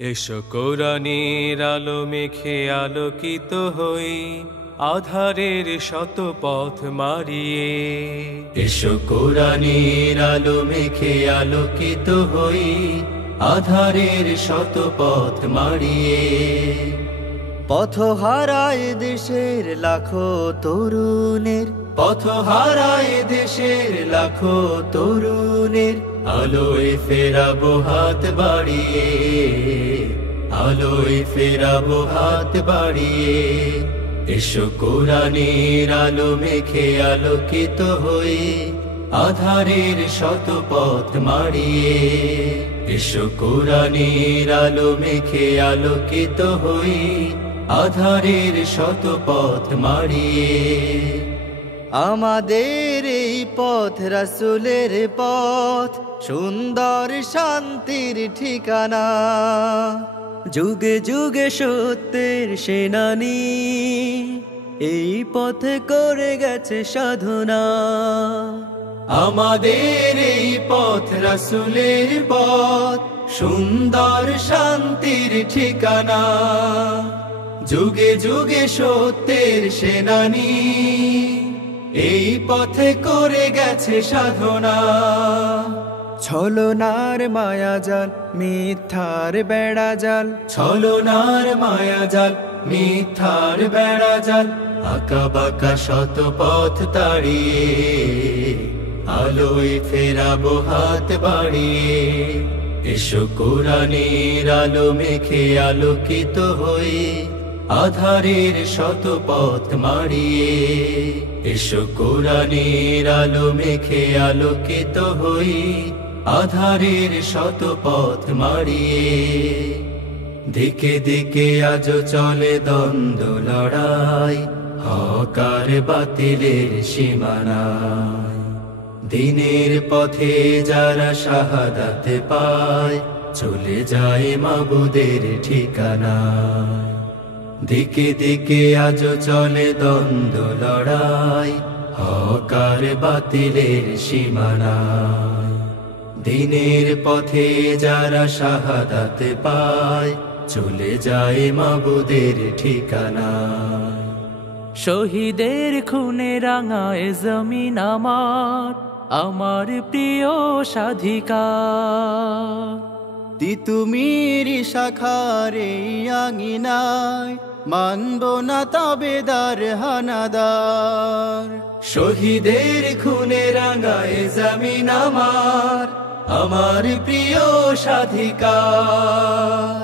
এসো কোরআনের আলো মেখে আলোকিত হই আধারের শত পথ মারিয়ে। এসো কোরআনের আলো মেখে আলোকিত হই আধারের শত পথ মারিয়ে। পথ হারায় দেশের লাখো তরুণের, পথ হারায় দেশের লাখো তরুণের, আলোয় ফেরাবো হাত বাড়িয়ে, আলোয় ফেরাবো হাত বাড়িয়ে। এসো কোরআনের আলো মেখে আলোকিত হই আধারের শত পথ মারিয়ে। এসো কোরআনের আলো মেখে আলোকিত হই আধারের শত পথ মারিয়ে। আমাদের এই পথ রাসূলের পথ, সুন্দর শান্তির ঠিকানা। যুগে যুগে সত্যের সেনানী এই পথে করে গেছে সাধনা। আমাদের এই পথ রাসূলের পথ, সুন্দর শান্তির ঠিকানা। যুগে যুগে সত্যের সেনানী এই পথে করে গেছে সাধনা। ছলনার মায়াজাল মিথ্যার বেড়াজাল, ছলনার মায়াজাল মিথ্যার বেড়াজাল, আঁকা বাঁকা শত পথ তাড়িয়ে, আলোয় ফেরাবো হাত বাড়িয়ে। এসো কোরআনের আলো মেখে আলোকিত হই আধারের শত পথ মারিয়ে। এসো কোরআনের আলো মেখে আলোকিত হই আধারের শত পথ মারিয়ে। দিকে দিকে আজ চলে দ্বন্দ্ব লড়াই, হক আর বাতিলের সীমানায়। দিনের পথে যারা শাহাদাত পায়, চলে যায় মাবুদের ঠিকানায়। দিকে দিকে আজ চলে দ্বন্দ্ব লড়াই, হক আর বাতিলের সীমানায়। দিনের পথে যারা শাহাদাত পায়, চলে যায় মাবুদের ঠিকানায়। শহীদের খুনে রাঙায় জমিন আমার, আমার প্রিয় স্বাধিকার। তিতুমির শাখার এই আঙিনায়, মানব না তাবেদার হানাদার। শহীদের খুনে রাঙায় জমিন আমার, আমার প্রিয় স্বাধিকার।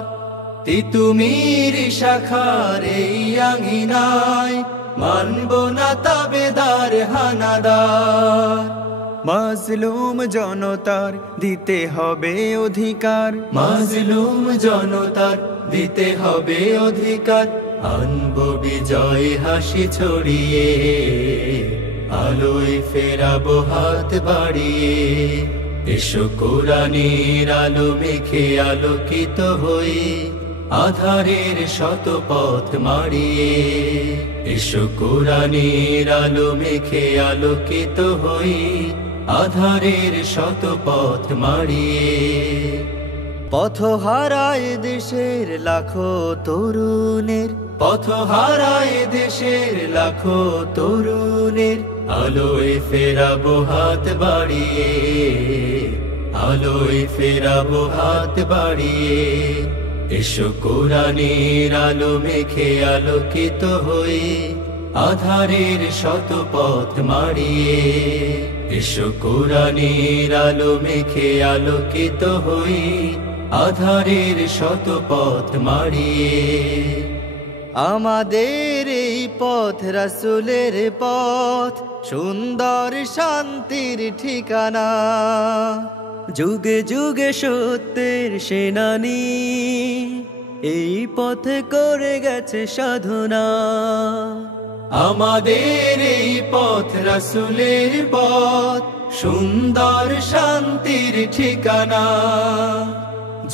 তিতুমির শাখার এই আঙিনায়, মানব না তাবেদার হানাদার। মাজলুম জনতার দিতে হবে অধিকার, মাজলুম জনতার দিতে হবে অধিকার। আনব বিজয় হাসি ছড়িয়ে, আলোয় ফেরাবো হাত বাড়িয়ে। এসো কোরআনের আলো মেখে আলোকিত হই আধারের শত পথ মারিয়ে। এসো কোরআনের আলো মেখে আলোকিত হই আধারের শত পথ মারিয়ে। পথ হারায় দেশের লাখো তরুণের, পথ হারায় দেশের লাখো তরুণের, আলোয় ফেরাবো হাত বাড়িয়ে, আলোয় ফেরাবো হাত বাড়িয়ে। এসো কোরআনের আলো মেখে আলোকিত হই আধারের শত পথ মারিয়ে। এসো কোরআনের আলো মেখে আলোকিত হই আধারের শত পথ মারিয়ে। আমাদের এই পথ রাসূলের পথ, সুন্দর শান্তির ঠিকানা। যুগে যুগে সত্যের সেনানী এই পথে করে গেছে সাধনা। আমাদের এই পথ রাসূলের পথ, সুন্দর শান্তির ঠিকানা।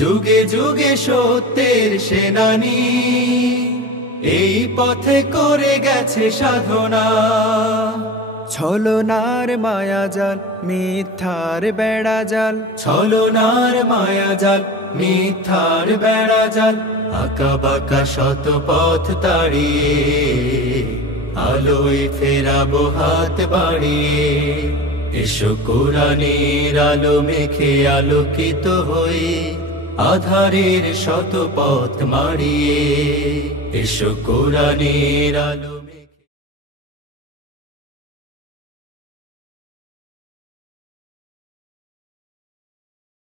যুগে যুগে সত্যের সেনানী এই পথে করে গেছে সাধনা। ছলনার মায়াজাল মিথ্যার বেড়াজাল, ছলনার মায়াজাল মিথ্যার বেড়াজাল, মায়াজাল আঁকা বাঁকা শত পথ তাড়িয়ে আলোয় ফেরাবো হাত বাড়িয়ে এসো কোরআনের আলো মেখে আলোকিত হই আধারের শত পথ মাড়িয়ে এসো কোরআনের আলো